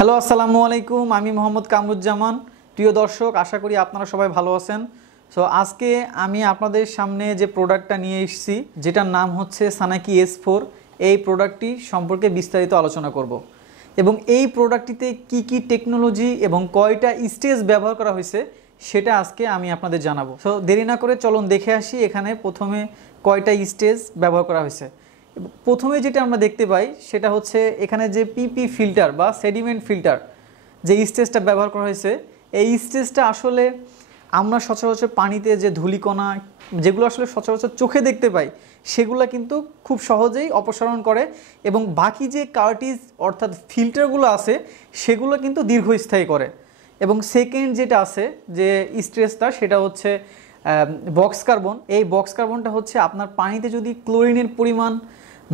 Hello আসসালামু আলাইকুম, আমি মোহাম্মদ কামরুজ্জামান। প্রিয় দর্শক, আশা করি আপনারা সবাই ভালো আছেন। সো আজকে আমি আপনাদের সামনে যে প্রোডাক্টটা নিয়ে এসেছি, যেটার নাম হচ্ছে সানাকি S4, এই প্রোডাক্টটি সম্পর্কে বিস্তারিত আলোচনা করব এবং এই প্রোডাক্টটিতে কি কি টেকনোলজি এবং কয়টা স্টেজ ব্যবহার করা হয়েছে সেটা আজকে আমি আপনাদের জানাবো। সো দেরি না করে চলুন দেখে আসি এখানে প্রথমে কয়টা স্টেজ ব্যবহার করা হয়েছে। প্রথমে যেটা আমরা দেখতে পাই সেটা হচ্ছে এখানে যে পিপি ফিল্টার বা সেডিমেন্ট ফিল্টার যে স্টেজটা ব্যবহার করা হয়েছে, এই স্টেজটা আসলে আমরা সচরাচর পানিতে যে ধূলিকণা যেগুলো আসলে সচরাচর চোখে দেখতে পাই সেগুলো কিন্তু খুব সহজেই অপসারণ করে এবং বাকি যে কার্টিজ অর্থাৎ ফিল্টারগুলো আছে সেগুলো কিন্তু দীর্ঘস্থায়ী করে। এবং সেকেন্ড যেটা আছে যে স্টেজটা সেটা হচ্ছে বক্স কার্বন। এই বক্স কার্বনটা হচ্ছে আপনার পানিতে যদি ক্লোরিনের পরিমাণ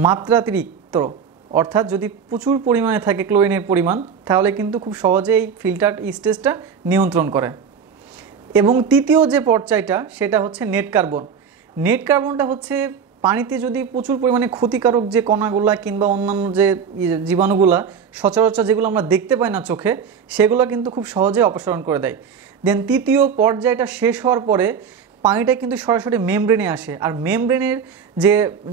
মাত্রাতিরিক্ত অর্থাৎ যদি প্রচুর পরিমাণে থাকে ক্লোরিনের পরিমাণ, তাহলে কিন্তু খুব সহজেই ফিল্টার স্টেজটা নিয়ন্ত্রণ করে। এবং তৃতীয় যে পর্যায়টা সেটা হচ্ছে নেট কার্বন। নেট কার্বনটা হচ্ছে পানিতে যদি প্রচুর পরিমাণে ক্ষতিকারক যে কণাগুলা কিংবা অন্যান্য যে জীবাণুগুলা সচরাচর যেগুলো আমরা দেখতে পাই না চোখে, সেগুলো কিন্তু খুব সহজে অপসারণ করে দেয়। দেন তৃতীয় পর্যায়টা শেষ হওয়ার পরে পানিটা কিন্তু সরাসরি মেমব্রেনে আসে, আর মেমব্রেনের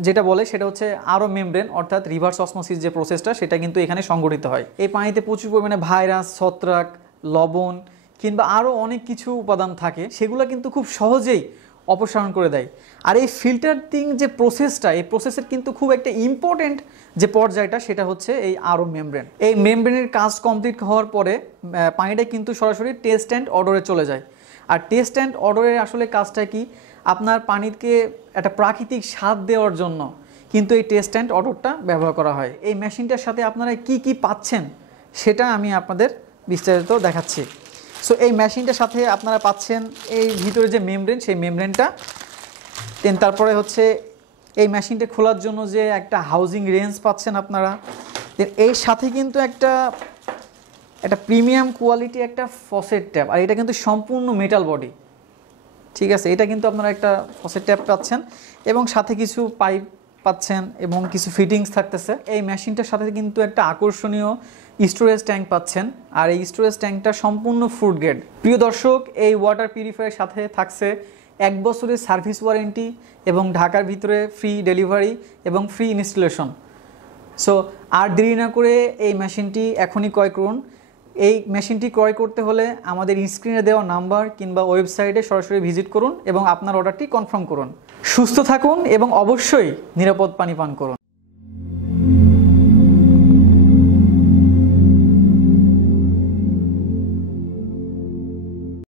যেটা বলে সেটা হচ্ছে আরও মেমব্রেন অর্থাৎ রিভার্স অসমোসিস যে প্রসেসটা সেটা কিন্তু এখানে সংঘটিত হয়। এই পানিতে প্রচুর পরিমাণে ভাইরাস, ছত্রাক, লবণ কিংবা আরও অনেক কিছু উপাদান থাকে, সেগুলো কিন্তু খুব সহজেই অপসারণ করে দেয়। আর এই ফিল্টারিং যে প্রসেসটা, এই প্রসেসের কিন্তু খুব একটা ইম্পর্টেন্ট যে পর্যায়টা সেটা হচ্ছে এই আরও মেমব্রেন। এই মেমব্রেনের কাজ কমপ্লিট হওয়ার পরে পানিটা কিন্তু সরাসরি টেস্ট অ্যান্ড অর্ডারে চলে যায়। আর টেস্ট অ্যান্ড অর্ডারের আসলে কাজটা কি, আপনার পানিকে একটা প্রাকৃতিক স্বাদ দেওয়ার জন্য কিন্তু এই টেস্ট অ্যান্ড অর্ডারটা ব্যবহার করা হয়। এই মেশিনটার সাথে আপনারা কি কি পাচ্ছেন সেটা আমি আপনাদের বিস্তারিত দেখাচ্ছি। সো এই মেশিনটার সাথে আপনারা পাচ্ছেন এই ভিতরে যে মেমব্রেন, সেই মেমব্রেনটা। দেন তারপরে হচ্ছে এই মেশিনটা খোলার জন্য যে একটা হাউজিং রেঞ্জ পাচ্ছেন আপনারা। দেন এর সাথে কিন্তু একটা প্রিমিয়াম কোয়ালিটি একটা ফসেট ট্যাপ, আর এটা কিন্তু সম্পূর্ণ মেটাল বডি, ঠিক আছে। এটা কিন্তু আপনারা একটা ফসেট ট্যাপ পাচ্ছেন এবং সাথে কিছু পাইপ পাচ্ছেন এবং কিছু ফিটিংস থাকতেছে। এই মেশিনটার সাথে কিন্তু একটা আকর্ষণীয় স্টোরেজ ট্যাঙ্ক পাচ্ছেন, আর এই স্টোরেজ ট্যাঙ্কটা সম্পূর্ণ ফুড গ্রেড। প্রিয় দর্শক, এই ওয়াটার পিউরিফায়ারের সাথে থাকছে 1 বছরের সার্ভিস ওয়ারেন্টি এবং ঢাকার ভিতরে ফ্রি ডেলিভারি এবং ফ্রি ইনস্টলেশন। সো আর দেরি না করে এই মেশিনটি এখনই ক্রয় করুন। এই মেশিনটি ক্রয় করতে হলে আমাদের স্ক্রিনে দেওয়া নাম্বার কিংবা ওয়েবসাইটে সরাসরি ভিজিট করুন এবং আপনার অর্ডারটি কনফার্ম করুন। সুস্থ থাকুন এবং অবশ্যই নিরাপদ পানি পান করুন।